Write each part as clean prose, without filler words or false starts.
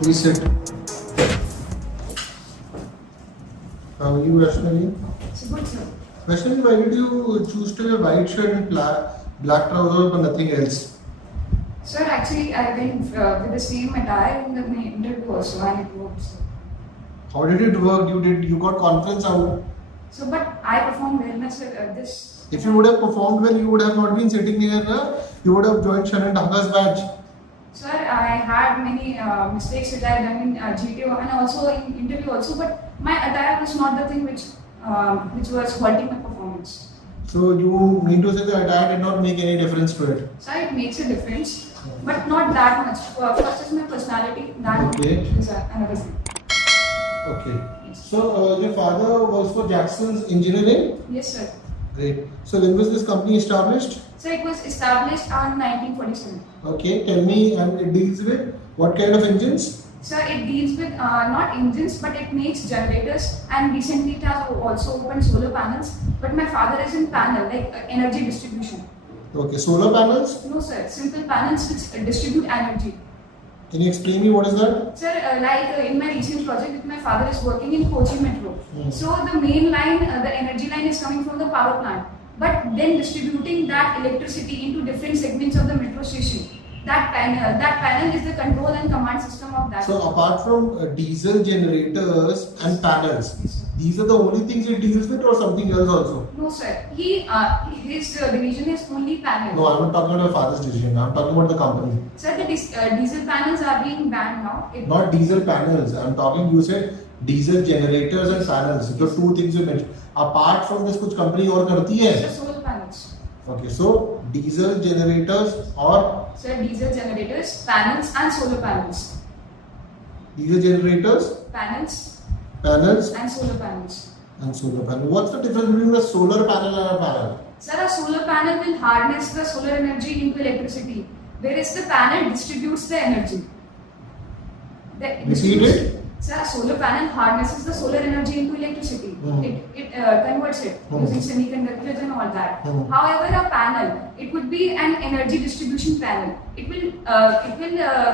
Please sit. How are you, Vaishnavi? So good, sir. Vaishnavi, why did you choose to wear white shirt and black trousers but nothing else? Sir, actually, I went with the same attire in the interview also, and it worked. Sir. How did it work? You got conference out. So, but I performed well, na, sir. This. If you would have performed well, you would have not been sitting here. You would have joined Shan and Dhaka's batch. Sir, I had many mistakes that I had done in GTO and also in interview also, but my attire was not the thing which was hurting my performance. So you mean to say the attire did not make any difference to it? Sir, it makes a difference, but not that much. First is my personality, that is another thing. Okay. So your father works for Jackson's Engineering? Yes, sir. Great. So when was this company established? So it was established in 1947. Okay, tell me, and it deals with what kind of engines? Sir, it deals with not engines, but it makes generators, and recently it has also opened solar panels. But my father is in panel, like energy distribution. Okay, solar panels? No, sir, simple panels which distribute energy. Can you explain me what is that? Sir, in my recent project, my father is working in Kochi Metro. So the main line, the energy line is coming from the power plant, but then distributing that electricity into different segments of the metro station. That panel is the control and command system of that. So apart from diesel generators and panels, Yes, these are the only things it deals with, or something else also? no, sir. His division is only panel. No, I'm not talking about your father's division. I'm talking about the company. Sir, the diesel panels are being banned now. Not diesel panels. I'm talking. You said diesel generators and panels. The two things you mentioned. Apart from this, कुछ company और करती है? Sir, solar panels. Okay, so diesel generators or? Sir, diesel generators, panels, and solar panels. Diesel generators, Panels, and solar panels. and solar panel. What's the difference between a solar panel and a panel? Sir, a solar panel will harness the solar energy into electricity, whereas the panel distributes the energy. Repeat it. Sir, a solar panel harnesses the solar energy into electricity. It converts it using semiconductors and all that. However, a panel, it would be an energy distribution panel. It will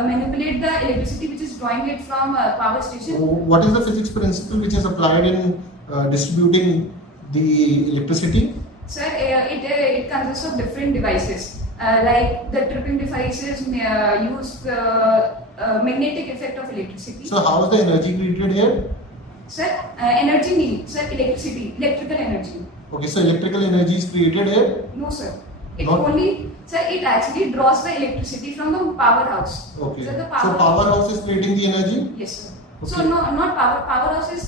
manipulate the electricity which is drawing it from a power station. What is the physics principle which is applied in distributing the electricity? Sir, it consists of different devices. Like the tripping devices use the magnetic effect of electricity. So how is the energy created here? Sir, energy means, sir, electricity, electrical energy. Okay, so electrical energy is created here? No, sir. It Not- only, sir, it actually draws the electricity from the powerhouse. Okay. So the So powerhouse is creating the energy? Yes, sir. Okay. So no, not powerhouse is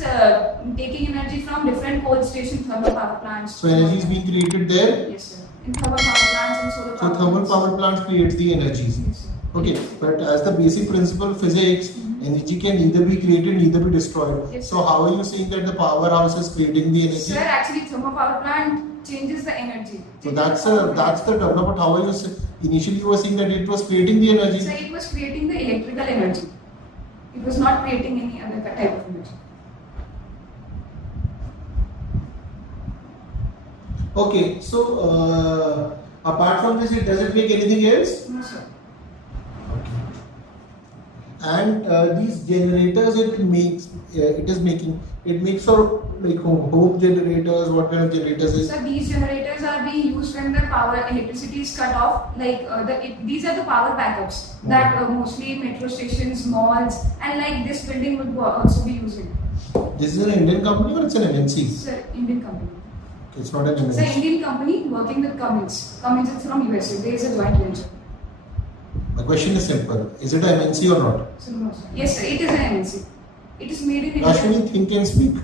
taking energy from different coal stations, thermal power plants. So energy is being created there? Yes, sir. In thermal power plants and solar So power thermal plants. power plants creates the energies. Yes, sir. Okay, but as the basic principle of physics, energy can neither be created neither be destroyed. Yes, So how are you saying that the powerhouse is creating the energy? Sir, actually thermal power plant changes the energy. So that's the term. But how are you initially you were saying that it was creating the energy? So it was creating the electrical energy. It was not creating any other type of energy. Okay, so apart from this, it doesn't make anything else. No, sir. And these generators, it makes for like home generators. What kind of generators is? So these generators are being used when the electricity is cut off. Like these are the power backups that mostly metro stations, malls, and like this building would also be using. This is an Indian company or it's an MNC? Sir, Indian company. Okay, it's not an It's MNC. an Indian company working with Cummins. Cummins is from USA. There is a joint venture. My question is simple. Is it an MNC or not? So no, sir. Yes, sir, it is an MNC. It is made in India. Vaishnavi, think and speak.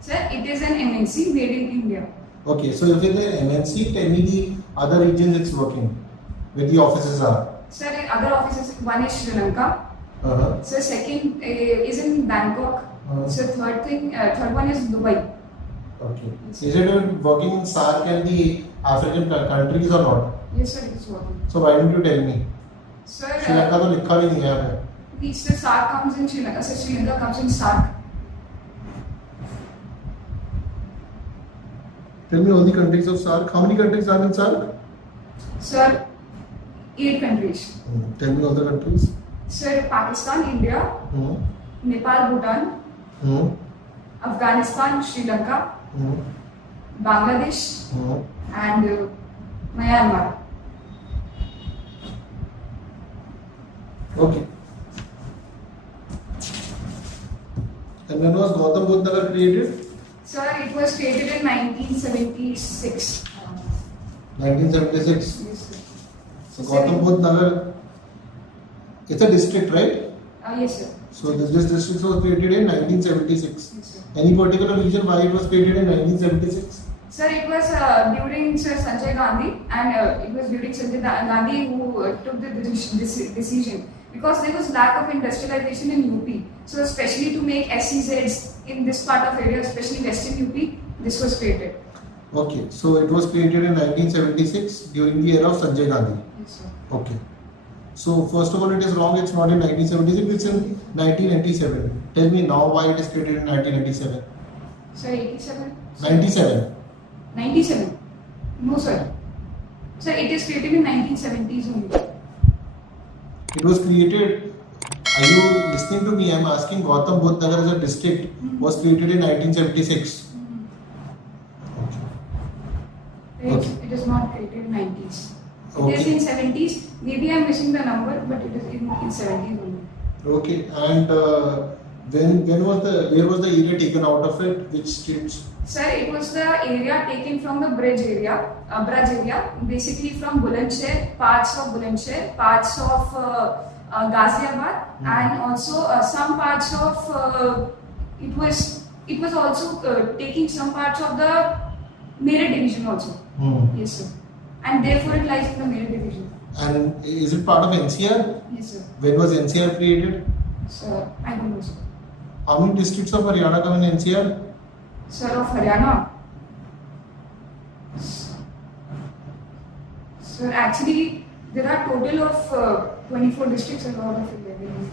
Sir, it is an MNC made in India. Okay, so if it's an MNC, tell me the other regions it's working, where the offices are. Sir, other offices, one is Sri Lanka. So second is in Bangkok. So third one is Dubai. Okay. Is it working in SAARC and the African countries or not? Yes, sir, it is working. So why didn't you tell me? Sir, Sri Lanka तो लिखा भी नहीं है यहाँ पे. East SARC comes in Sri Lanka. So Sri Lanka comes in SARC. Tell me all the countries of SARC. How many countries are in SARC? Sir, 8 countries. Tell me all the countries. Sir, Pakistan, India, Nepal, Bhutan, Afghanistan, Sri Lanka, Bangladesh, and Myanmar. Okay. And when was Gautam Buddha Nagar created? Sir, it was created in 1976. 1976. Yes, sir. So Gautam Buddha Nagar, it's a district, right? Yes, sir. So this district was created in 1976. Yes, sir. Any particular reason why it was created in 1976? Sir, it was during Sir Sanjay Gandhi, and it was during Sanjay Gandhi who took the decision, because there was lack of industrialization in UP. So especially to make SEZs in this part of area, especially Western UP, this was created. Okay, so it was created in 1976 during the era of Sanjay Gandhi. Yes, sir. Okay. So first of all, it is wrong. It's not in 1976. It's in 1997. Tell me now why it is created in 1997. Sir, 87? 97. 97? No, sir. Sir, it is created in 1970s only. It was created. Are you listening to me? I am asking. Gautam Buddha Nagar as a district was created in 1976. It is not created in 90s. It Okay. is in 70s. Maybe I am missing the number, but it is in 70s only. Okay. And when was where was the area taken out of it? Which states? Sir, it was the area taken from the Braj area, basically from Bulandshahr, parts of Bulandshahr, parts of Ghaziabad, and also some parts of it was also taking some parts of the Meerut division also. Yes, sir. And therefore it lies in the Meerut division. And is it part of NCR? Yes, sir. When was NCR created? Sir, I don't know, sir. How many districts of Haryana come in NCR? Sir, of Haryana. Sir, actually, there are total of 24 districts and all of 11.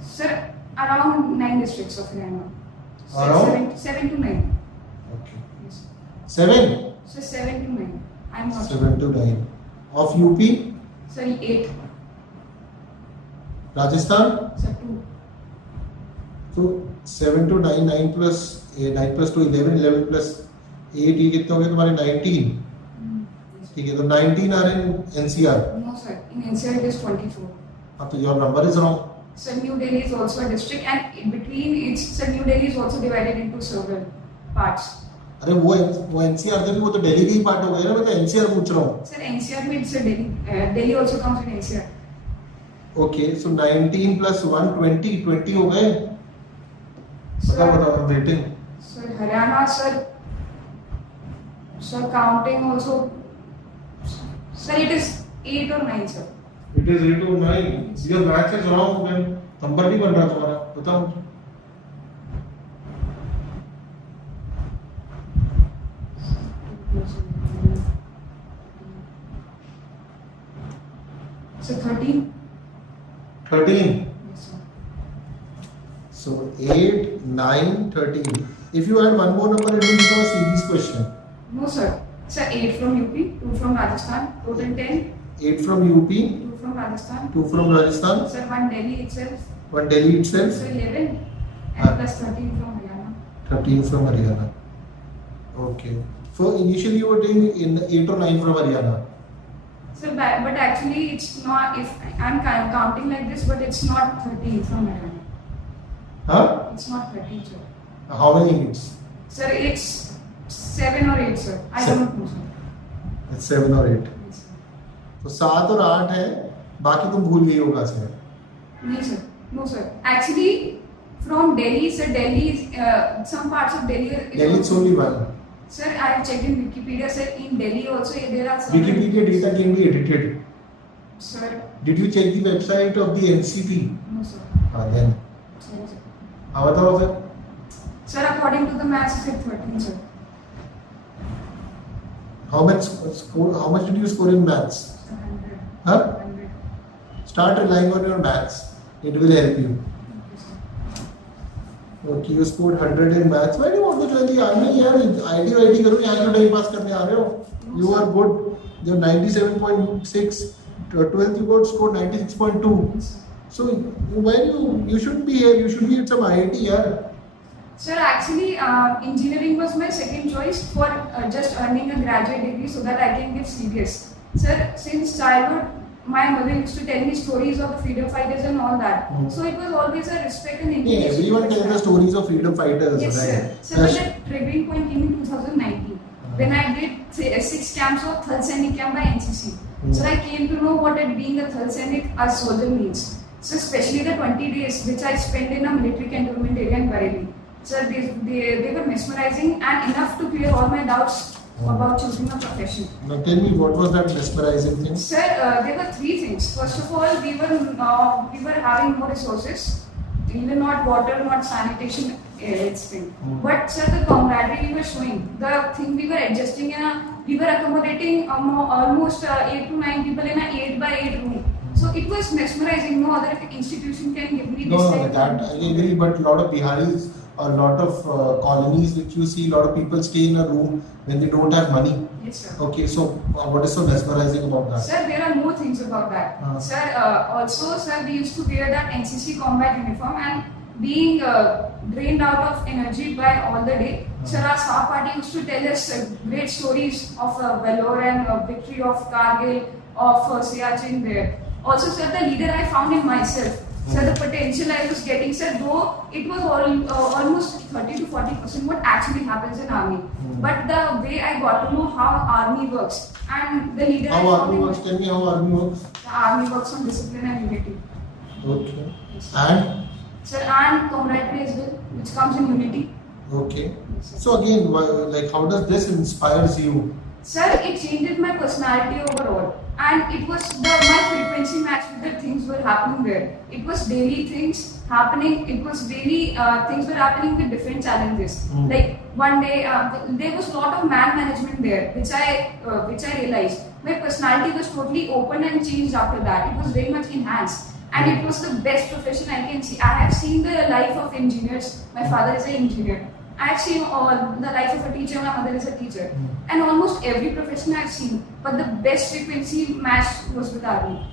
Sir, around 9 districts of Haryana. Around? 7 to 9. Okay. Yes. 7? So 7 to 9. I'm not 7 to 9. Of UP? sir, 8. Rajasthan? Sir, 2. So 7 to 9, 9 plus 2, 11, 11 plus 8, ये कितने हो गए तुम्हारे 19? ठीक है, तो 19 are in NCR. No, sir. In NCR it is 24. हाँ, तो your number is wrong. Sir, New Delhi is also a district, and in between it's Sir, New Delhi is also divided into several parts. अरे वो NCR थे, वो तो दिल्ली की part हो गई ना, मैं तो NCR पूछ रहा हूँ. Sir, NCR means Sir Delhi. Delhi also comes in NCR. Okay, so 19 plus 1, 20, 20 हो गए. Sir, I'm waiting. Sir, Haryana, sir, counting also. Sir, it is 8 or 9, sir. It is 8 or 9. Your math is wrong, man. Number नहीं बन रहा तुम्हारा. बताओ. So 13. 13. Yes, sir. So 8, 9, 13. If you add one more number, it will become a series question. No, sir. Sir, 8 from UP, 2 from Rajasthan, total 10. 8 from UP, 2 from Rajasthan. 2 from Rajasthan, Sir, 1 Delhi itself. 1 Delhi itself, So 11. And plus 13 from Haryana. 13 from Haryana. Okay. So initially you were doing in 8 or 9 from Haryana. Sir, but actually it's not, if I'm counting like this, but it's not 13 from Haryana. Huh? It's not 13, sir. How many hits? Sir, it's 7 or 8, sir. I don't know, sir. It's 7 or 8. Yes, sir. तो 7 और 8 है, बाकी तुम भूल गई होगा sir. No, sir. No, sir. Actually, from Delhi, sir, Delhi is, some parts of Delhi is Delhi it's only one. Sir, I have checked in Wikipedia, sir. In Delhi also there are some. Wikipedia data can be edited. Sir, Did you check the website of the NCP? no, sir. Then. Sorry, sir. हाँ बताओ फिर. Sir, according to the maths, it's 13, sir. How much did you score in maths? Sir, 100. Huh? 100. Start relying on your maths. It will help you. Okay, sir. Okay, you scored 100 in maths. Why do you want to join the army? यार IIT करो यहाँ क्यों time pass करने आ रहे हो? You are good. You're 97.6. 12th you got scored 96.2. So why you shouldn't be here? You should be at some IIT, yaar. Sir, actually, engineering was my second choice for just earning a graduate degree so that I can give CBS. Sir, since childhood, my mother used to tell me stories of freedom fighters and all that. So it was always a respect and Yeah, inclination. everyone tells the stories of freedom fighters, Yes, right? sir. So but the triggering point came in 2019 when I did 6 camps of Thal Sainik camp by NCC. So I came to know what it being a Thal Sainik as soldier means. So especially the 20 days which I spent in a military cantonment area in Bareilly. So they were mesmerizing and enough to clear all my doubts about choosing a profession. Now tell me, what was that mesmerizing thing? Sir, there were 3 things. First of all, we were having no resources, even not water, not sanitation, thing. But sir, the camaraderie we were showing, the thing we were adjusting we were accommodating almost 8 to 9 people in an 8 by 8 room. So it was mesmerizing. No other institution can give me this. No, that I agree. But a lot of Biharis, a lot of colonies which you see, a lot of people stay in a room when they don't have money. Yes, sir. Okay, so what is so mesmerizing about that? Sir, there are more things about that. Sir, also, sir, we used to wear that NCC combat uniform and being drained out of energy by all the day. Sir, our SAV party used to tell us great stories of valor and victory of Kargil, of Siachen there. Also, sir, the leader I found in myself. Sir, the potential I was getting, sir, though it was almost 30 to 40% what actually happens in army. But the way I got to know how army works and the leader How I found army in works? Tell me how army works. the army works on discipline and unity. Okay. Yes. And? Sir, and camaraderie as well, which comes in unity. Okay. So again, like how does this inspires you? Sir, it changes my personality overall. And it was my frequency match with the things were happening there. It was daily things happening. It was really things were happening with different challenges. Like one day, there was a lot of man management there, which I realized. My personality was totally open and changed after that. It was very much enhanced. And it was the best profession I can see. I have seen the life of engineers. My father is an engineer. I have seen the life of a teacher. My mother is a teacher. And almost every profession I have seen. But the best frequency match was with army.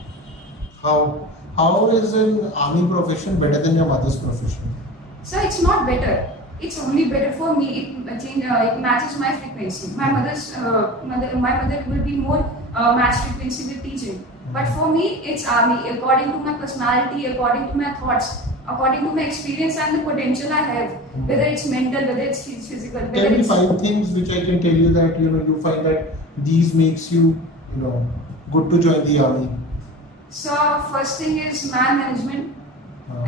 How is an army profession better than your mother's profession? So it's not better. It's only better for me. It matches my frequency. My mother will be more match frequency with teaching. But for me, it's army. According to my personality, according to my thoughts, according to my experience and the potential I have, whether it's mental, whether it's physical. Tell me 5 things which I can tell you that you find that these makes you good to join the army. So first thing is man management.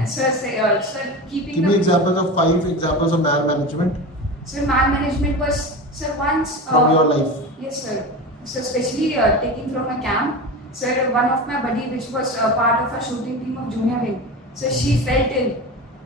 Sir, keeping. Give me examples of 5 examples of man management. So man management was once from your life. Yes, sir. So especially taking from a camp. Sir, one of my buddy, which was part of a shooting team of junior wing. So she felt ill,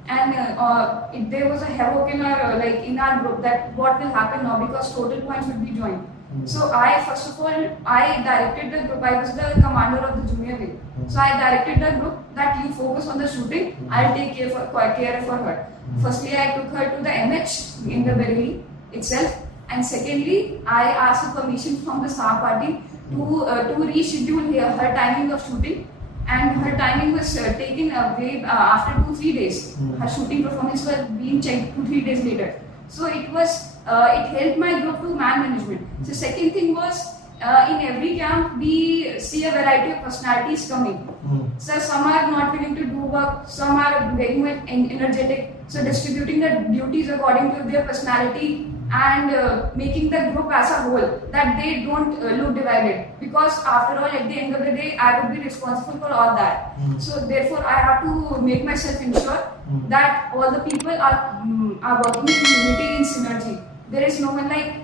and there was a havoc in our group that what will happen now because total points would be joined. So first of all, I directed the group. I was the commander of the junior wing. So I directed the group that you focus on the shooting. I'll take care for her. Firstly, I took her to the MH in the Bareilly itself, and secondly, I asked permission from the SAV party to reschedule her timing of shooting. And her timing was taken away after 2-3 days. Her shooting performance was being checked 2-3 days later. So it helped my group to man management. So second thing was in every camp we see a variety of personalities coming. So some are not willing to do work, some are very much energetic. So distributing the duties according to their personality and making the group as a whole, that they don't look divided, because after all at the end of the day I would be responsible for all that. So therefore I have to make myself ensure that all the people are working in unity, in synergy. There is no one like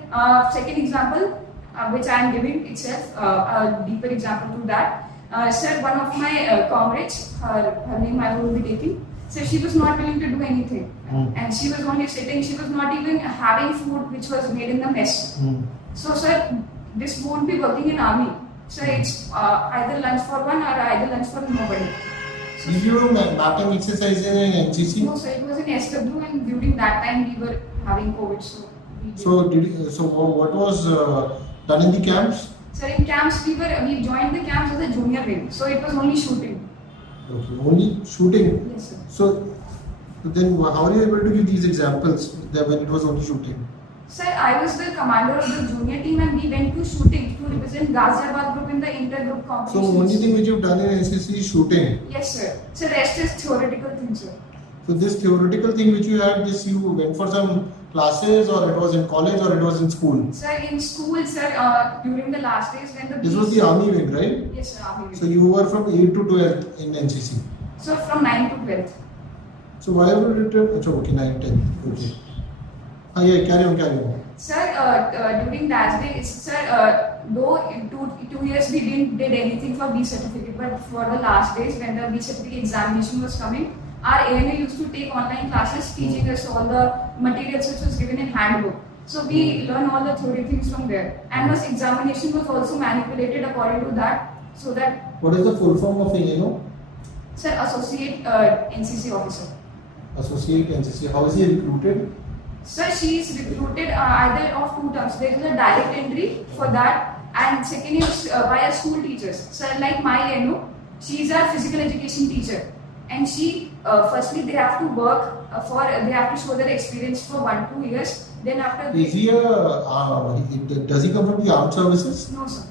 second example which I am giving itself a deeper example to that. Sir, one of my comrades, her name I will be taking. So she was not willing to do anything, and she was only sitting. She was not even having food which was made in the mess. So sir, this won't be working in army. So it's either lunch for one or either lunch for nobody. So Did you do mapping exercises in NCC? no, so it was in SW, and during that time we were having COVID. So we did. So what was done in the camps? Sir, in camps we joined the camps as a junior wing, so it was only shooting. Okay, only shooting. Yes, sir. So then how are you able to give these examples that when it was only shooting? Sir, I was the commander of the junior team, and we went to shooting to represent Ghaziabad group in the inter-group So competitions. only thing which you've done in NCC is shooting. Yes, sir. So rest is theoretical thing, sir. So this theoretical thing which you had, this you went for some classes, or it was in college, or it was in school? Sir, in school, sir, during the last days when the This was the army wing, right? Yes, sir, army. So you were from 8th to 12th in NCC. So from 9 to 12th. So why would it? Okay, 9, 10. Okay. Yeah, carry on. Sir, during that day, sir, though in 2 years we didn't did anything for B certificate, but for the last days when the B certificate examination was coming, our ANA used to take online classes teaching us all the materials which was given in handbook. So we learn all the theory things from there. And this examination was also manipulated according to that, so that. What is the full form of ANO? Sir, associate NCC officer. Associate NCC. How is he recruited? Sir, she is recruited either of two terms. There is a direct entry for that, and second is via school teachers. Sir, like my NO, she is our physical education teacher, and she firstly they have to work they have to show their experience for 1-2 years. Then after Is he does he come from the armed services? No, sir.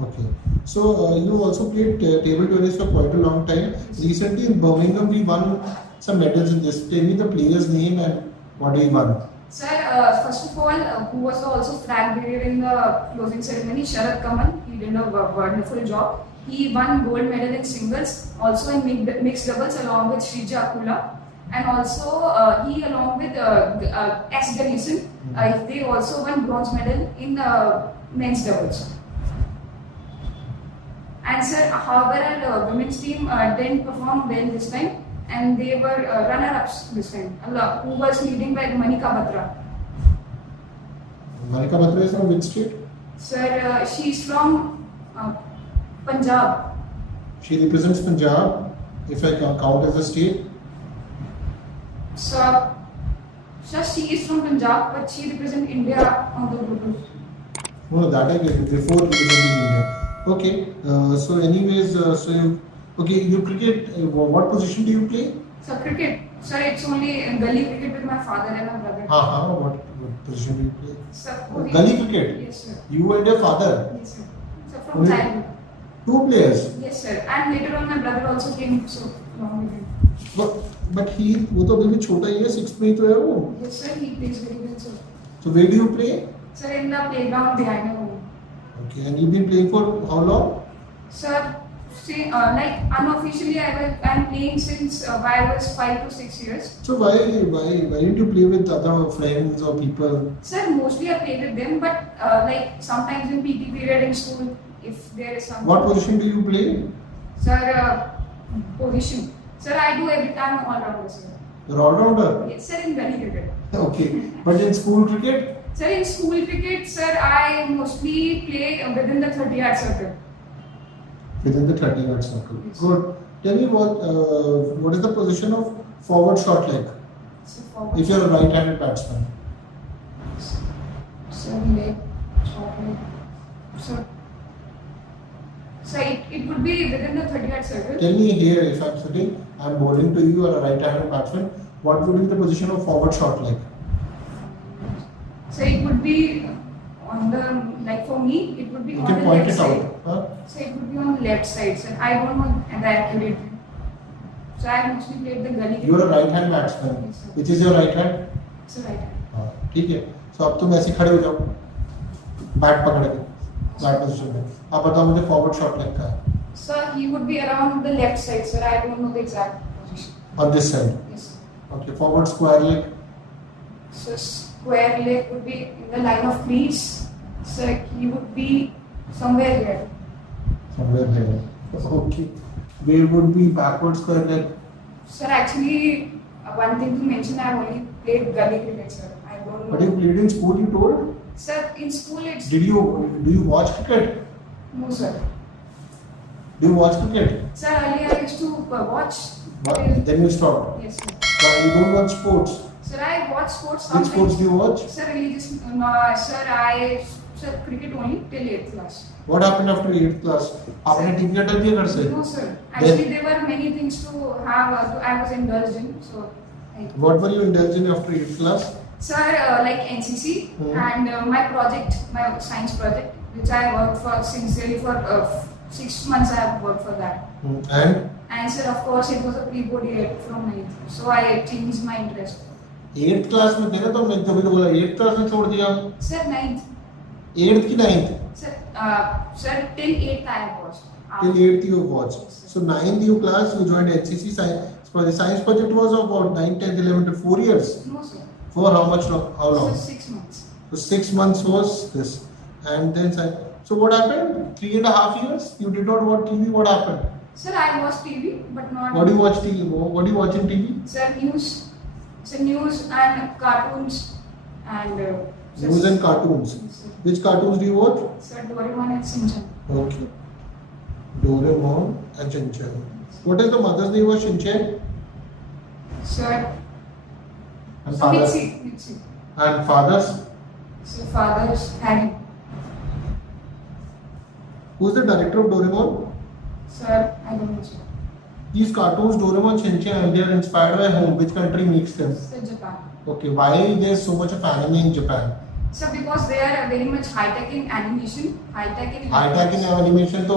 Okay. So you also played table tennis for quite a long time. Recently in Birmingham we won some medals in this. Tell me the player's name and what he won. Sir, first of all, who was also flag bearer in the closing ceremony, Sharad Kamal. He did a wonderful job. He won gold medal in singles, also in mixed doubles along with Shrija Akula, and also he along with S. Ganesan, they also won bronze medal in men's doubles. And sir, however, our women's team didn't perform well this time, and they were runner-ups this time, who was leading by Manika Batra. Manika Batra is from which state? Sir, she's from Punjab. She represents Punjab, if I can count as a state. So, she is from Punjab, but she represents India on the global. No, that I get before representing India. Okay. So anyways, you cricket. What position do you play? So cricket. Sir, it's only gully cricket with my father and my brother. What position do you play? Sir, Gully cricket? Yes, sir. You and your father? Yes, sir. So from childhood. 2 players? Yes, sir. And later on my brother also came so along with him. But he, वो तो अभी भी छोटा ही है, 6th में ही तो है वो. Yes, sir. He plays very well, sir. So where do you play? Sir, in the playground behind the home. Okay, and you've been playing for how long? Sir, see, like unofficially I'm playing since I was 5 to 6 years. So why didn't you play with other friends or people? Sir, mostly I play with them, but like sometimes in PT period in school, if there is some. What position do you play? Sir, position. Sir, I do every time all-rounder, sir. You're all-rounder? Yes, sir, in gully cricket. Okay, but in school cricket? Sir, in school cricket, sir, I mostly play within the 30-yard circle. Within the 30-yard circle. Yes. Good. Tell me what is the position of forward short leg? So forward. If you're a right-handed batsman. Sir, leg, short leg. So it would be within the 30-yard circle. Tell me here, if I'm sitting, I'm bowling to you, you are a right-handed batsman, what would be the position of forward short leg? So it would be on the, like for me, it would be You on can the point left it side. out. Huh? So it would be on the left side, sir. I don't know the accurate. So I mostly played the gully. You are a right-hand batsman. Yes, sir. Which is your right hand? So right hand. हाँ, ठीक है. So अब तुम ऐसे खड़े हो जाओ. Bat पकड़ के. बैट पोजीशन में. अब बताओ मुझे forward short leg का है. Sir, he would be around the left side, sir. I don't know the exact position. On this side. Yes, sir. Okay. Forward square leg. So square leg would be in the line of crease. So he would be somewhere here. Somewhere here. Okay. Where would be backward square leg? Sir, actually, one thing to mention, I have only played gully cricket, sir. I don't know. But you played in school, you told? Sir, in school it's. Do you watch cricket? No, sir. Do you watch cricket? Sir, earlier I used to watch. But then you stopped. Yes, sir. But you don't watch sports. Sir, I watch sports Which sometimes. sports do you watch? Sir, religious. Sir, cricket only till 8th class. What happened after 8th class? आपने TV हटा दिया घर से? No, sir. Actually, there were many things to have. I was indulged in. So. What were you indulged in after 8th class? Sir, like NCC and my project, my science project, which I worked for sincerely for 6 months. I have worked for that. And sir, of course, it was a pre-board year from 9th. So I changed my interest. 8th class में थे ना तो मैं तभी तो बोला 8th class में छोड़ दिया. Sir, 9th. 8th की 9th. Sir, till 8th I have watched. Till 8th you watched. So 9th you class you joined NCC science. For the science project was about 9, 10, 11 to 4 years. No, sir. For how much? How long? So 6 months. So 6 months was this, and then so what happened? 3.5 years you did not watch TV. What happened? Sir, I watch TV, but not. What do you watch TV? What do you watch in TV? Sir, news. Sir, news and cartoons and. News and cartoons. Yes, sir. Which cartoons do you watch? Sir, Doraemon and Sanjay. Okay. Doraemon and Shinchan. What is the mother's name of Shinchan? Sir. And father. Mitzi. And father's? So father's Harry. Who's the director of Doraemon? Sir, I don't know, sir. These cartoons, Doraemon, Shinchan, they are inspired by whom? Which country makes them? Sir, Japan. Okay, why there's so much of anime in Japan? Sir, because they are very much high-tech in animation, high-tech in High-tech in animation तो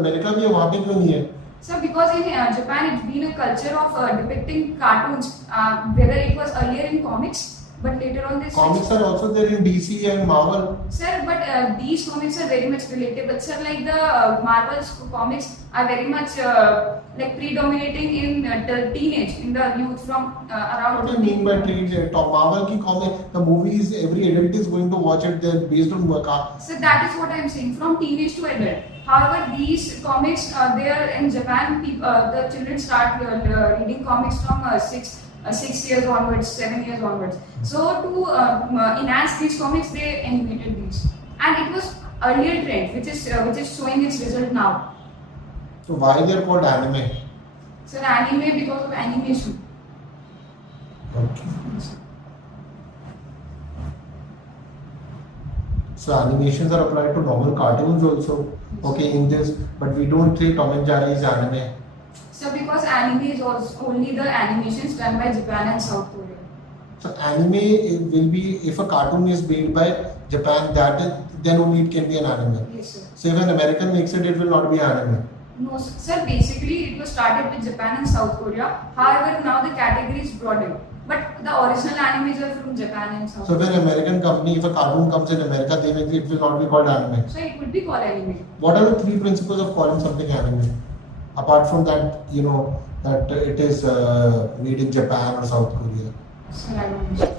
America भी है वहाँ पे क्यों नहीं है? Sir, because in Japan it's been a culture of depicting cartoons, whether it was earlier in comics, but later on this. Comics are also there in DC and Marvel. Sir, but these comics are very much relatable. Sir, like the Marvel's comics are very much like predominating in the teenage, in the youth from around. What do you mean by teenage? Marvel की comic, the movies, every adult is going to watch it. They're based on work. So that is what I am saying, from teenage to adult. However, these comics, they are in Japan. The children start reading comics from 6 years onwards, 7 years onwards. So to enhance these comics, they animated these, and it was earlier trend, which is showing its result now. So why they are called anime? So anime because of animation. Okay. So animations are applied to normal cartoons also. Okay, in this, but we don't say Tom and Jerry is anime. So because anime is also only the animations done by Japan and South Korea. So anime will be, if a cartoon is made by Japan, then only it can be an anime. Yes, sir. So if an American makes it, it will not be anime. No, sir. Basically, it was started with Japan and South Korea. However, now the category is broadened. But the original animes are from Japan and South So Korea. if an American company, if a cartoon comes in America, they make it will not be called anime. So it would be called anime. What are the 3 principles of calling something anime? Apart from that, you know, that it is made in Japan or South Korea. Sir, I don't know.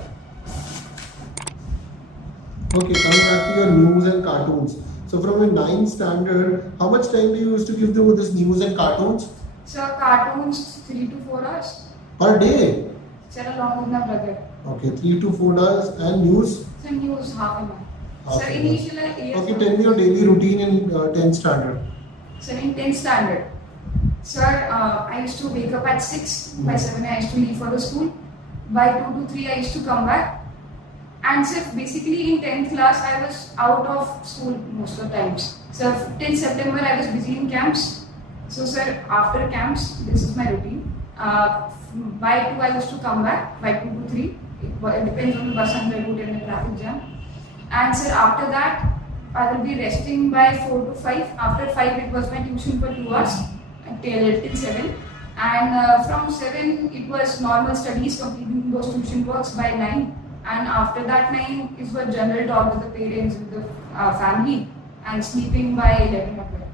Okay, coming back to your news and cartoons. So from a 9th standard, how much time do you used to give them with this news and cartoons? Sir, cartoons 3 to 4 hours. Per day? Sir, along with my brother. Okay, 3 to 4 hours and news? Sir, news half an hour. Half Sir, an hour. initially. Okay, tell me your daily routine in 10th standard. Sir, in 10th standard. Sir, I used to wake up at 6. By 7 I used to leave for the school. By 2 to 3 I used to come back. And sir, basically in 10th class I was out of school most of the times. So till September I was busy in camps. So sir, after camps, this is my routine. By 2 I used to come back. By 2 to 3. It depends on the bus and the route and the traffic jam. And sir, after that I will be resting by 4 to 5. After 5 it was my tuition for 2 hours till 7. And from 7 it was normal studies, completing those tuition works by 9. And after that 9 is for general talk with the parents, with the family, and sleeping by 11 o'clock.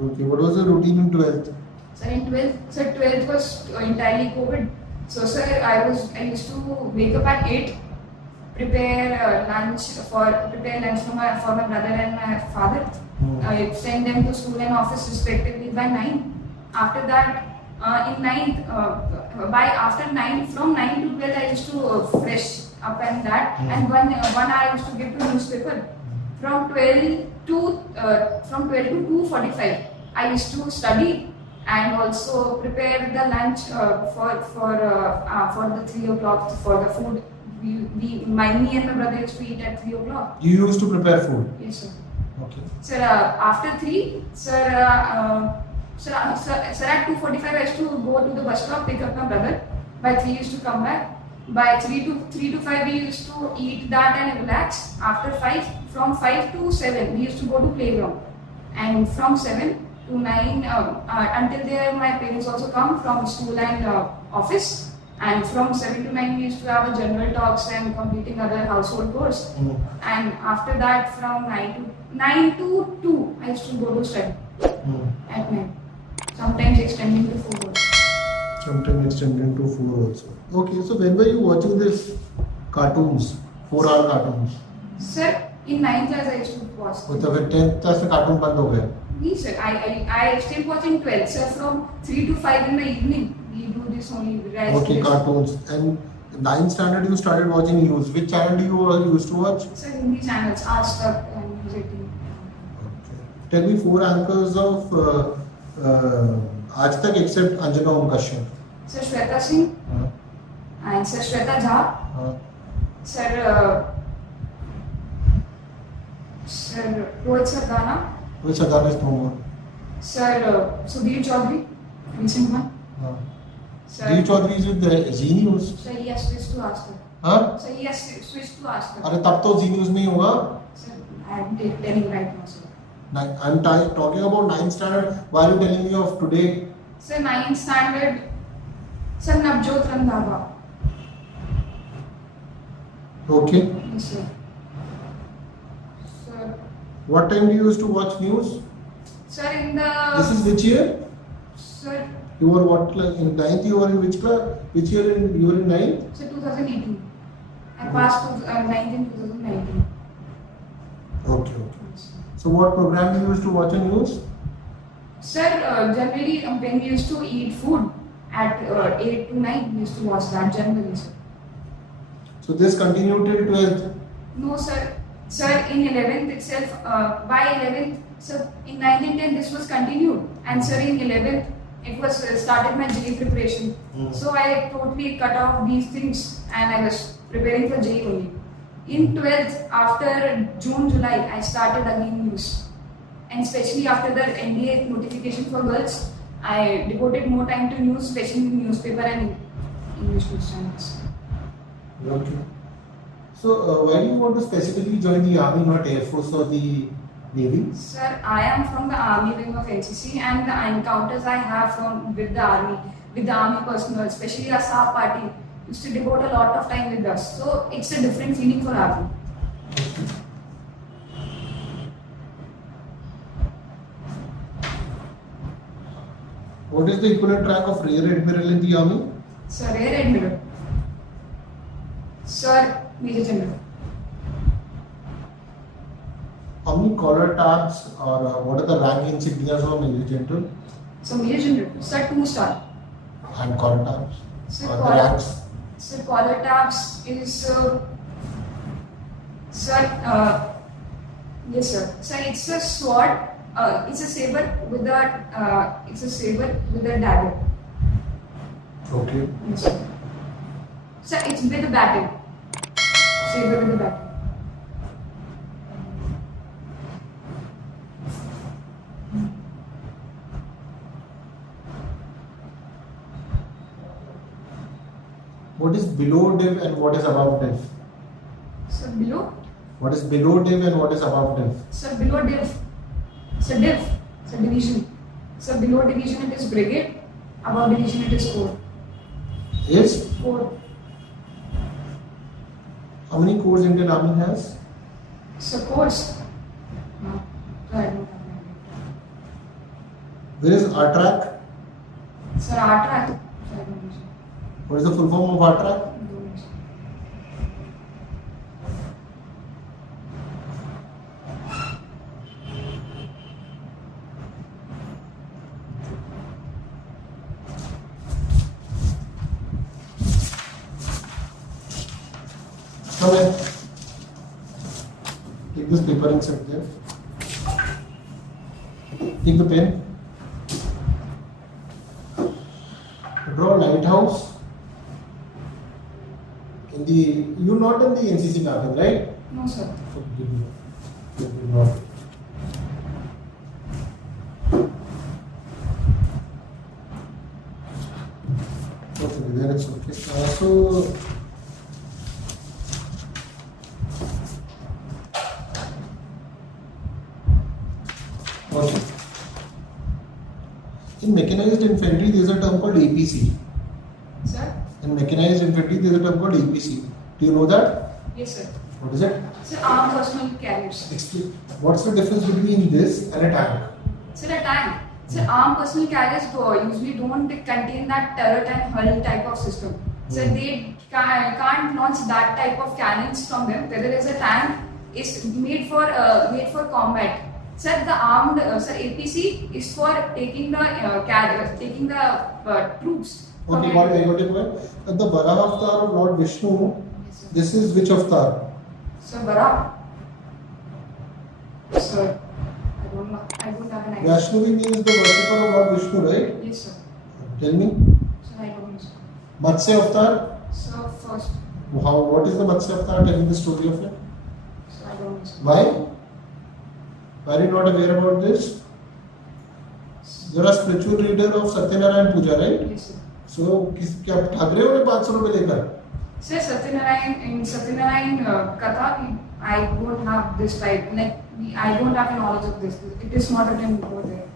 Okay, what was the routine in 12th? Sir, in 12th was entirely COVID. So sir, I used to wake up at 8, prepare lunch for my brother and my father. I send them to school and office respectively by 9. After that, in 9th, after 9, from 9 to 12 I used to fresh up and that, and 1 hour I used to give to newspaper. From 12 to 2:45 I used to study and also prepare the lunch for the 3 o'clock for the food. Me and my brother used to eat at 3 o'clock. You used to prepare food? Yes, sir. Okay. Sir, after 3, sir, at 2:45 I used to go to the bus stop, pick up my brother. By 3 used to come back. By 3 to 5 we used to eat that and relax. After 5, from 5 to 7 we used to go to playground. And from 7 to 9 until there my parents also come from school and office. And from 7 to 9 we used to have a general talks and completing other household chores. And after that from 9 to 2 I used to go to study at night. Sometimes extending to 4 also. Sometimes extending to 4 also. Okay, so when were you watching this cartoons? 4-hour cartoons? Sir, in 9th class I used to watch. तो फिर 10th class में cartoon बंद हो गया? No, sir. I still watching 12th. Sir, from 3 to 5 in the evening we do this only. Okay, cartoons. And 9th standard you started watching news. Which channel do you used to watch? Sir, Hindi channels, AFCAT and News 18. Okay. Tell me 4 anchors of Aaj Tak except Anjana Om Kashyap. Sir, Shweta Singh and Sir Shweta Jha. Sir, Rohit Sardana. Which Sardana is no more? Sir, Sudhir Chaudhary, recent one. Sir, Sudhir Chaudhary is with the Z News. Sir, he has switched to AFCAT. हाँ? Sir, he has switched to AFCAT. अरे तब तो Z News में ही होगा. Sir, I am telling right now, sir. I'm talking about 9th standard. Why are you telling me of today? Sir, 9th standard. Sir, Navjot Randhava. Okay. Yes, sir. Sir, What time do you used to watch news? sir, in the. This is which year? Sir, You were what class? In 9th you were in which class? Which year you were in 9th? sir, 2018. I passed to 9th in 2019. Okay. So what program you used to watch on news? Sir, generally when we used to eat food at 8 to 9, we used to watch that generally, sir. So this continued till 12th? No, sir. Sir, in 11th itself, by 11th, sir, in 9th and 10th this was continued. And sir, in 11th, it was started my JEE preparation. So I totally cut off these things and I was preparing for JEE only. In 12th, after June, July, I started again news. And especially after the NDA notification for girls, I devoted more time to news, especially newspaper and English news channels. Okay. So why do you want to specifically join the army, not Air Force or the Navy? Sir, I am from the army wing of NCC and the encounters I have with the army personnel, especially our SAV party, used to devote a lot of time with us. So it's a different feeling for army. What is the equivalent rank of Rear Admiral in the army? Sir, Rear Admiral. Sir, Major General. How many collar tabs or what are the rank insignias of Major General? So Major General. Sir, 2-star. And collar tabs? Sir, Or the ranks? Sir, collar tabs is yes sir. Sir, it's a sword. It's a saber with a dagger. Okay. Yes, sir. Sir, it's with a battle. Saber with a battle. What is below div and what is above div? Sir, below? What is below div and what is above div? Sir, below div. Sir, div. Sir, division. Sir, below division it is brigade. Above division it is corps. Is? Corps. How many corps Indian Army has? Sir, corps. No. Sir, I don't have any. Where is RTRAC? Sir, AFCAT. Sir, I don't know, sir. What is the full form of RTRAC? I don't know, sir. Come here. Take this paper and set there. Take the pen. Draw lighthouse. In the you not in the NCC pattern, right? No, sir. Give me not. Okay, there it's okay. So. Okay. In mechanized infantry, there is a term called APC. Sir? In mechanized infantry, there is a term called APC. Do you know that? Yes, sir. What is it? Sir, armed personnel carriers. Explain. What's the difference between this and a tank? Sir, a tank. Sir, armed personnel carriers usually don't contain that turret and hull type of system. So they can't launch that type of cannons from them. Whether it's a tank is made for combat. Sir, the armed APC is for taking the troops. Okay, got it. The Bara avatar of Lord Vishnu. Yes, sir. This is which avatar? Sir, Bara. Sir, I don't know. I don't have an idea. Vaishnavi means the worshipper of Lord Vishnu, right? Yes, sir. Tell me. Sir, I don't know, sir. Matsya avatar. Sir, first. What is the Matsya avatar? Tell me the story of it. Sir, I don't know, sir. Why? Are you not aware about this? You are a spiritual leader of Satyanarayan Puja, right? Yes, sir. So, क्या ठग रहे हो ने 500 रुपए लेकर? Sir, Satyanarayan Katha, I don't have this type. I don't have a knowledge of this. It is not written over there.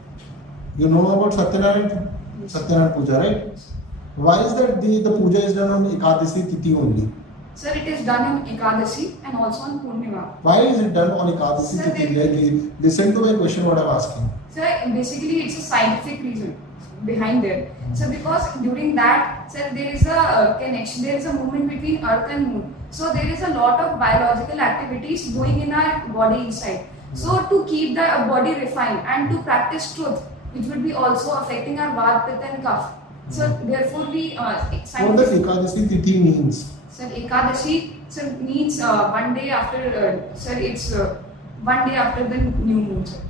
You know about Satyanarayan Puja, right? Yes. Why is that the puja is done on Ekadasi Tithi only? Sir, it is done on Ekadasi and also on Purnima. Why is it done on Ekadasi Sir, Tithi? Listen to my question, what I'm asking. Sir, basically it's a scientific reason behind there. So because during that, sir, there is a connection, there is a movement between Earth and Moon. So there is a lot of biological activities going in our body inside. So to keep the body refined and to practice truth, which would be also affecting our Vata, Pitta and Kapha. So therefore we What does Ekadasi Tithi means? Sir, Ekadashi, sir, means 1 day after, sir, it's 1 day after the new moon, sir.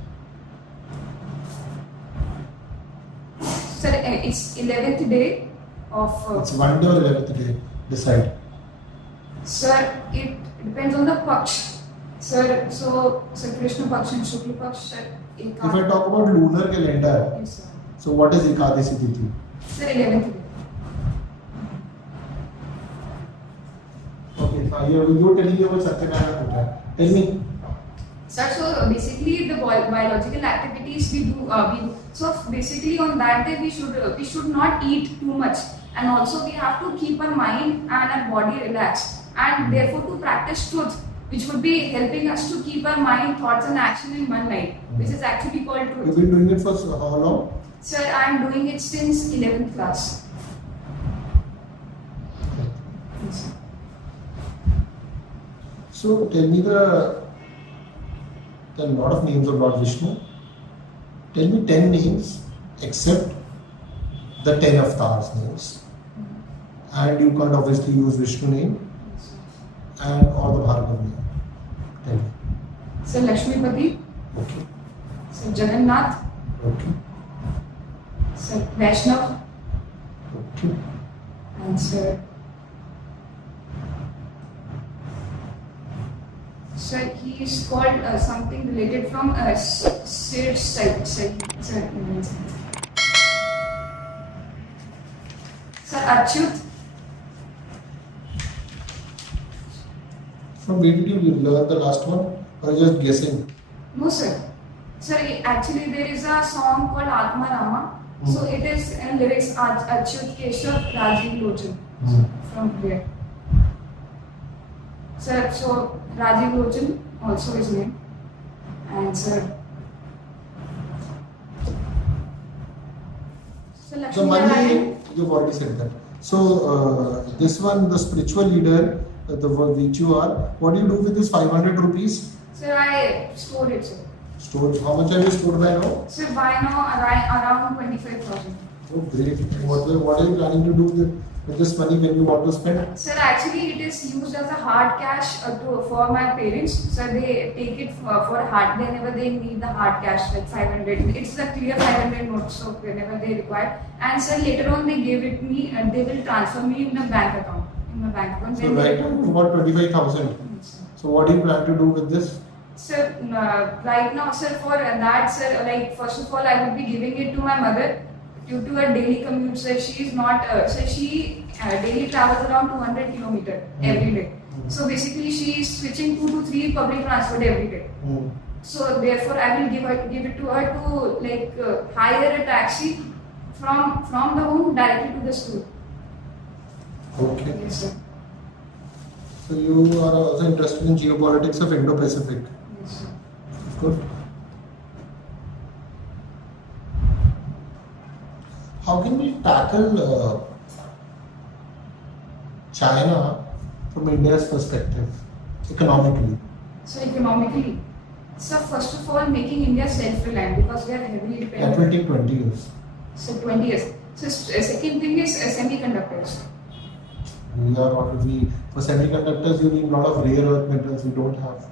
Sir, it's 11th day of... It's 1 day or 11th day, decide. Sir, it depends on the Paksh. Sir, so, Sir, Krishna Paksh and Shukla Paksh, sir, If I talk about lunar calendar, yes, sir. so what is Ekadasi Tithi? Sir, 11th day. Okay, fine. You're telling me about Satyanarayana Puja. Tell me. Sir, so basically the biological activities we do. So basically on that day we should not eat too much, and also we have to keep our mind and our body relaxed, and therefore to practice truth, which would be helping us to keep our mind, thoughts and action in one night, which is actually called You've truth. been doing it for how long? Sir, I am doing it since 11th class. Yes, sir. So tell me there are a lot of names of Lord Vishnu. Tell me 10 names except the 10 avatars names. And you can't obviously use Vishnu name Yes, sir. and or the Bhargav name. Tell me. Sir, Lakshmipati, Okay. Sir, Jagannath, Okay. Sir, Vaishnav, Okay. and Sir, he is called something related from Sid side. Sir, Achyut. From where did you learn the last one? Or just guessing? No, sir. Sir, actually there is a song called Atma Rama. So it is in lyrics Achyut Keshav Rajiv Lochan. From there. Sir, so Rajiv Lochan also his name. And sir, The Lakshmi money, Narayan. you've already said that. So, this one, the spiritual leader, which you are, what do you do with this 500 rupees? Sir, I stored it, sir. Stored, how much have you stored by now? Sir, by now around 25,000. Oh, great. What are you planning to do with with this money when you want to spend? Sir, actually it is used as a hard cash for my parents. So they take it for hard whenever they need the hard cash, like 500. It's a clear 500 note, so whenever they require. And sir, later on they gave it me and they will transfer me in a bank account. In my bank account. So right now about 25,000. So what do you plan to do with this? Sir, right now, sir, for that, sir, like first of all, I would be giving it to my mother due to her daily commute. Sir, she is not, so she daily travels around 200 kilometers every day. So basically, she is switching 2 to 3 public transport every day. So therefore, I will give it to her to like hire a taxi from the home directly to the school. Okay. Yes, sir. So you are also interested in geopolitics of Indo-Pacific. Yes, sir. Good. How can we tackle China from India's perspective, economically? So economically, so first of all, making India self-reliant because we are heavily dependent. That will take 20 years. So 20 years. So second thing is semiconductors. For semiconductors, you need a lot of rare earth metals we don't have.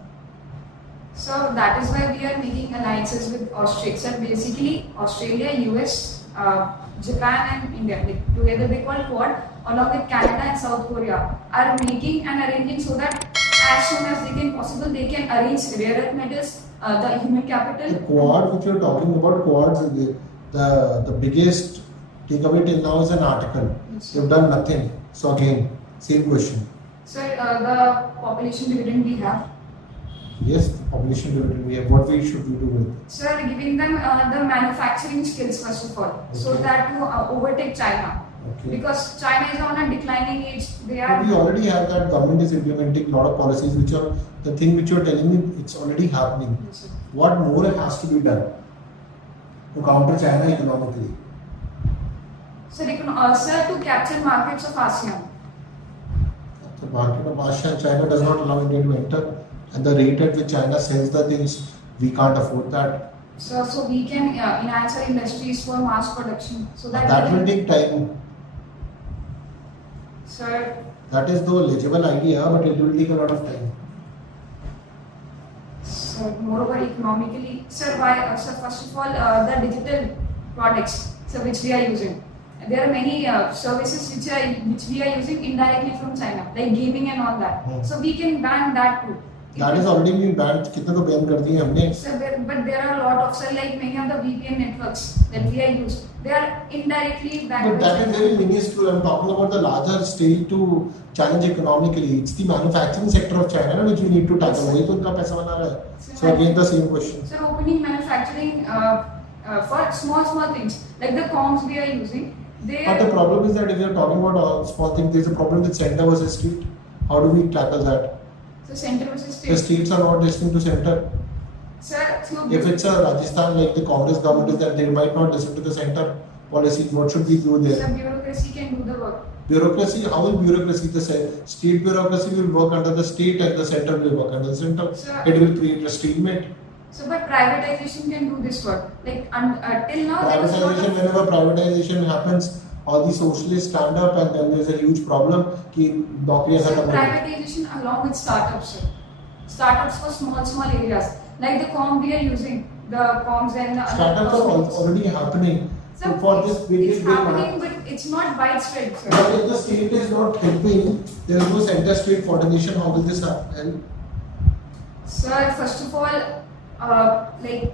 So that is why we are making alliances with Australia. So basically, Australia, US, Japan and India, like together they call Quad, along with Canada and South Korea, are making and arranging so that as soon as they can possible, they can arrange rare earth metals, the human capital. The Quad which you are talking about, Quads, the biggest takeaway till now is an article. Yes. They've done nothing. So again, same question. So the population dividend we have. Yes, the population dividend we have. What we should we do with it? So giving them the manufacturing skills first of all, so Okay. that to overtake China. Okay. Because China is on a declining age. They are. But we already have that government is implementing a lot of policies which are the thing which you are telling me it's already happening. Yes, sir. What more has to be done to counter China economically? So they can also to capture markets of ASEAN. The market of Asia and China does not allow India to enter, and the rate at which China sells the things, we can't afford that. So we can enhance our industries for mass production. So that Will take time. Sir, That is the legible idea, but it will take a lot of time. so moreover economically, sir, why? So first of all, the digital products, so which we are using. There are many services which we are using indirectly from China, like gaming and all that. So we can ban that too. That is already been banned. कितने तो ban कर दिए हमने. So but there are a lot of, so like many of the VPN networks that we are used, they are indirectly banned. But that is very minuscule. I'm talking about the larger state to challenge economically. It's the manufacturing sector of China which we need to tackle. वही तो उनका पैसा बना रहा है. So again the same question. So opening manufacturing for small things like the comms we are using. But the problem is that if you're talking about small things, there's a problem with center versus street. How do we tackle that? So center versus state. The streets are not listening to center. Sir, If it's a Rajasthan like the Congress government is that they might not listen to the center policies. What should we do there? so bureaucracy can do the work. Bureaucracy, how will bureaucracy, the state bureaucracy will work under the state and the center will work under the center. Sir, It will create a stalemate. so but privatization can do this work. Like till now there was a lot Privatization, of, whenever privatization happens, all the socialists stand up and then there's a huge problem कि नौकरियां so खत्म हो गई. privatization along with startups, sir. Startups for small areas like the comm we are using, the comms and the Startups are already happening. So for this big it's happening, but it's not widespread, sir. But if the state is not helping, there is no center-state coordination. How will this happen? Sir, first of all, like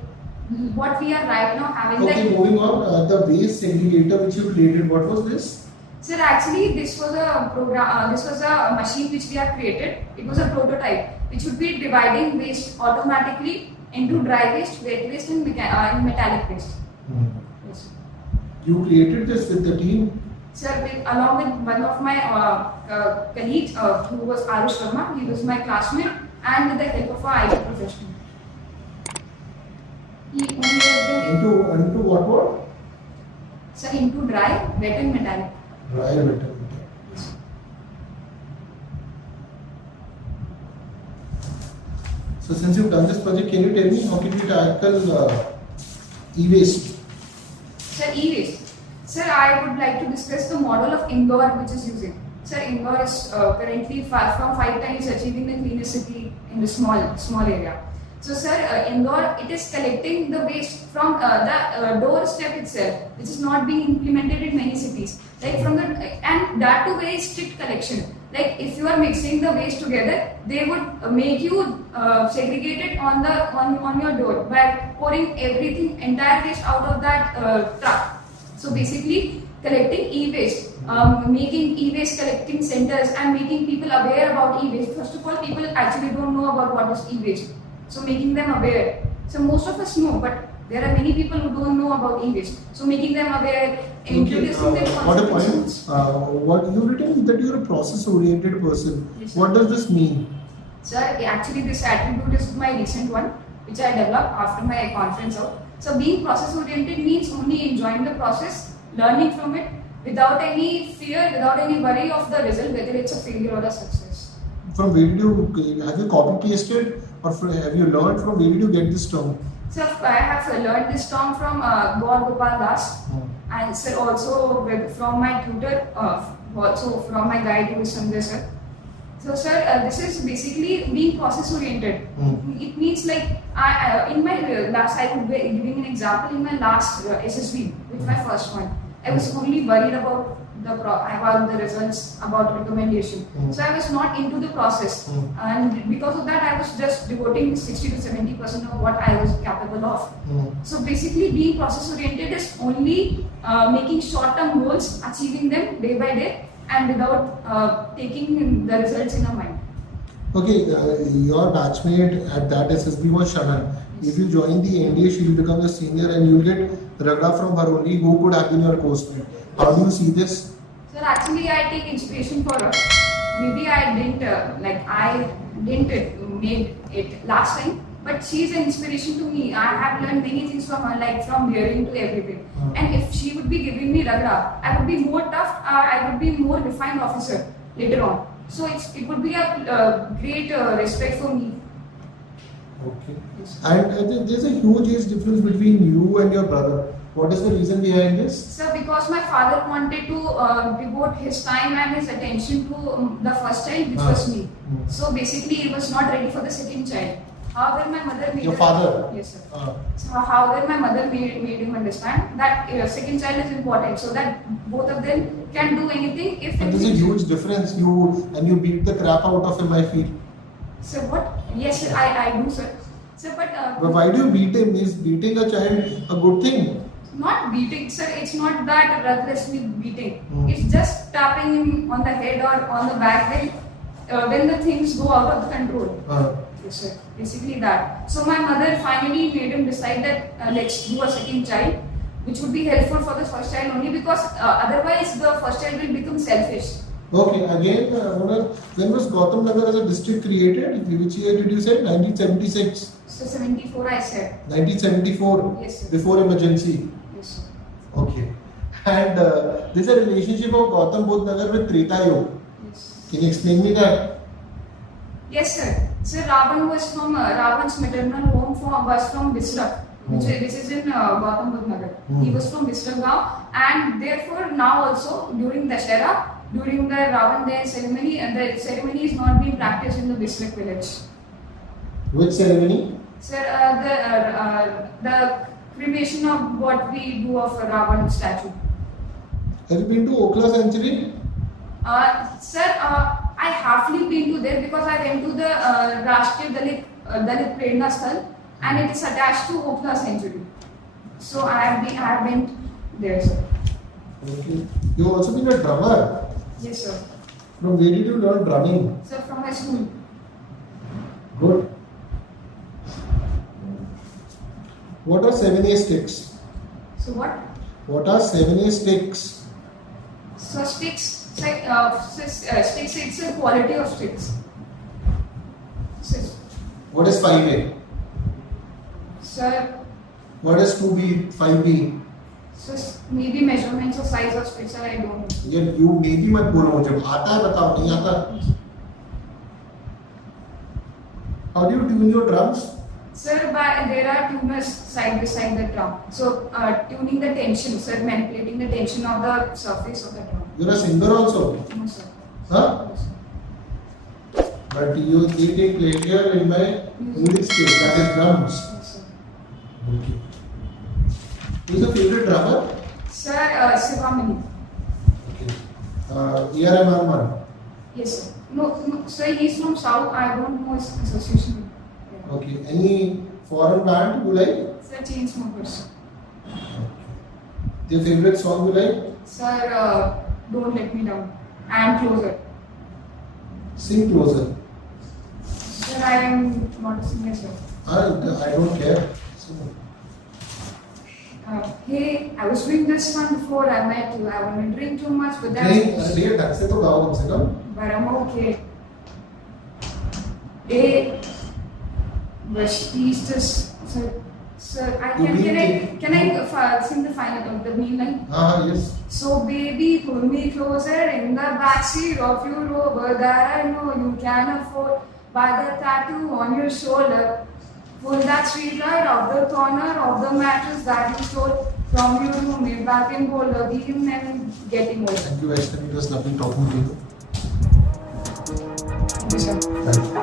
what we are right now having, Okay, like, moving on. The waste segregator which you created, what was this? sir, actually this was a program. This was a machine which we have created. It was a prototype which would be dividing waste automatically into dry waste, wet waste, and metallic waste. Yes, sir. You created this with the team. Sir, along with one of my colleagues, who was Arush Verma, he was my classmate, and with the help of our IT professional. He only has been Into what? sir, into dry, wet, and metallic. Dry metal. So since you've done this project, can you tell me how can we tackle e-waste? Sir, e-waste. Sir, I would like to discuss the model of Indore which is using. Sir, Indore is currently from 5 times achieving the cleanest city in the small area. So, sir, Indore, it is collecting the waste from the doorstep itself, which is not being implemented in many cities. Like from the and that too very strict collection. Like if you are mixing the waste together, they would make you segregate it on your door by pouring everything entire waste out of that truck. So basically, collecting e-waste, making e-waste collecting centers and making people aware about e-waste. First of all, people actually don't know about what is e-waste. So making them aware. So most of us know, but there are many people who don't know about e-waste. So making them aware, introducing them what a concepts. point. What you've written that you're a process-oriented person. Yes, sir. What does this mean? Sir, actually this attribute is my recent one, which I developed after my conference out. So being process-oriented means only enjoying the process, learning from it, without any fear, without any worry of the result, whether it's a failure or a success. From where did you have you copy pasted or have you learned from where did you get this term? So I have learned this term from Gaur Gopal Das, and sir also from my tutor, also from my guide who is Sanjay sir. So sir, this is basically being process oriented. It means like in my last, I would be giving an example in my last SSB, which my first one. I was only worried about the results, about recommendation. So I was not into the process, and because of that, I was just devoting 60 to 70% of what I was capable of. So basically, being process oriented is only making short-term goals, achieving them day by day, and without taking the results in our mind. Okay, your batchmate at that SSB was Shanan. If you join the NDA, she will become a senior and you will get Ragda from her only, who could have been your coursemate. How do you see this? Sir, actually, I take inspiration for her. Maybe I didn't made it last time, but she is an inspiration to me. I have learned many things from her, like from hearing to everything. And if she would be giving me Ragda, I would be more tough. I would be more refined officer later on. So it would be a great respect for me. Okay. Yes. And there's a huge age difference between you and your brother. What is the reason behind this? Sir, because my father wanted to devote his time and his attention to the first child, which was me. So basically, he was not ready for the second child. However, my mother made your father? Yes, sir. So, however, my mother made him understand that second child is important, so that both of them can do anything. If but there's a huge difference. You beat the crap out of him, I feel. So what? Yes, sir, I do, sir. So, but why do you beat him? Is beating a child a good thing? Not beating, sir. It's not that ruthlessly beating. It's just tapping him on the head or on the back when the things go out of the control. Yes, sir. Basically that. So my mother finally made him decide that let's do a second child, which would be helpful for the first child only, because otherwise the first child will become selfish. Okay, again, when was Gautam Nagar as a district created? Which year did you say? 1976? So 74 I said. 1974? Yes, sir. Before emergency? Yes, sir. Okay. And there's a relationship of Gautam Bodh Nagar with Treta Yuga. Yes. Can you explain me that? Yes, sir. Sir, Ravan was from Ravan's maternal home was from Bisrak, which is in Gautam Bodh Nagar. He was from Bisrak Gaon, and therefore now also during Dashera, during the Ravan Day ceremony, the ceremony is not being practiced in the Bisrak village. Which ceremony? Sir, the cremation of what we do of a Ravan statue. Have you been to Okla Sanctuary? Sir, I hardly been to there because I went to the Rashtriya Dalit Prerna Sthal, and it is attached to Okla Sanctuary. So I have been there, sir. Okay. You've also been a drummer. Yes, sir. From where did you learn drumming? Sir, from my school. Good. What are 7A sticks? So what? What are 7A sticks? So sticks, sticks, it's a quality of sticks. So, What is 5A? sir, What is 2B, 5B? so maybe measurements of size of sticks, sir, I don't know. You maybe मत बोलो मुझे आता है बताओ नहीं आता. How do you tune your drums? Sir, there are tuners side beside the drum. So, tuning the tension, sir, manipulating the tension of the surface of the drum. You're a singer also? No, sir. Huh? No, sir. But you take pleasure in my music skills, that is drums. Yes, sir. Okay. Who's your favorite drummer? Sir, Sivamani. Okay. ERM Arman. Yes, sir. No, sir, he's from South. I don't know his association. Yeah. Okay. Any foreign band you like? Sir, Chainsmokers. Okay. Your favorite song you like? Sir, Don't Let Me Down. And Closer. Sing closer. Sir, I am not a singer, sir. I don't care. Sing. Hey, I was doing this one before I met you. I wouldn't drink too much, but नहीं that's... ये ढंग से तो गाओ कम से कम. But I'm okay. Hey, but please just, sir, can I sing the final of the main line? Yes. So baby, pull me closer in the backseat of your Rover that I know you can afford. By the tattoo on your shoulder, pull that street light off the corner of the mattress that you stole from your roommate back in Boulder. We can never getting older. Thank you, Vaishnavi. It was lovely talking to you. Thank you, sir. Thank you.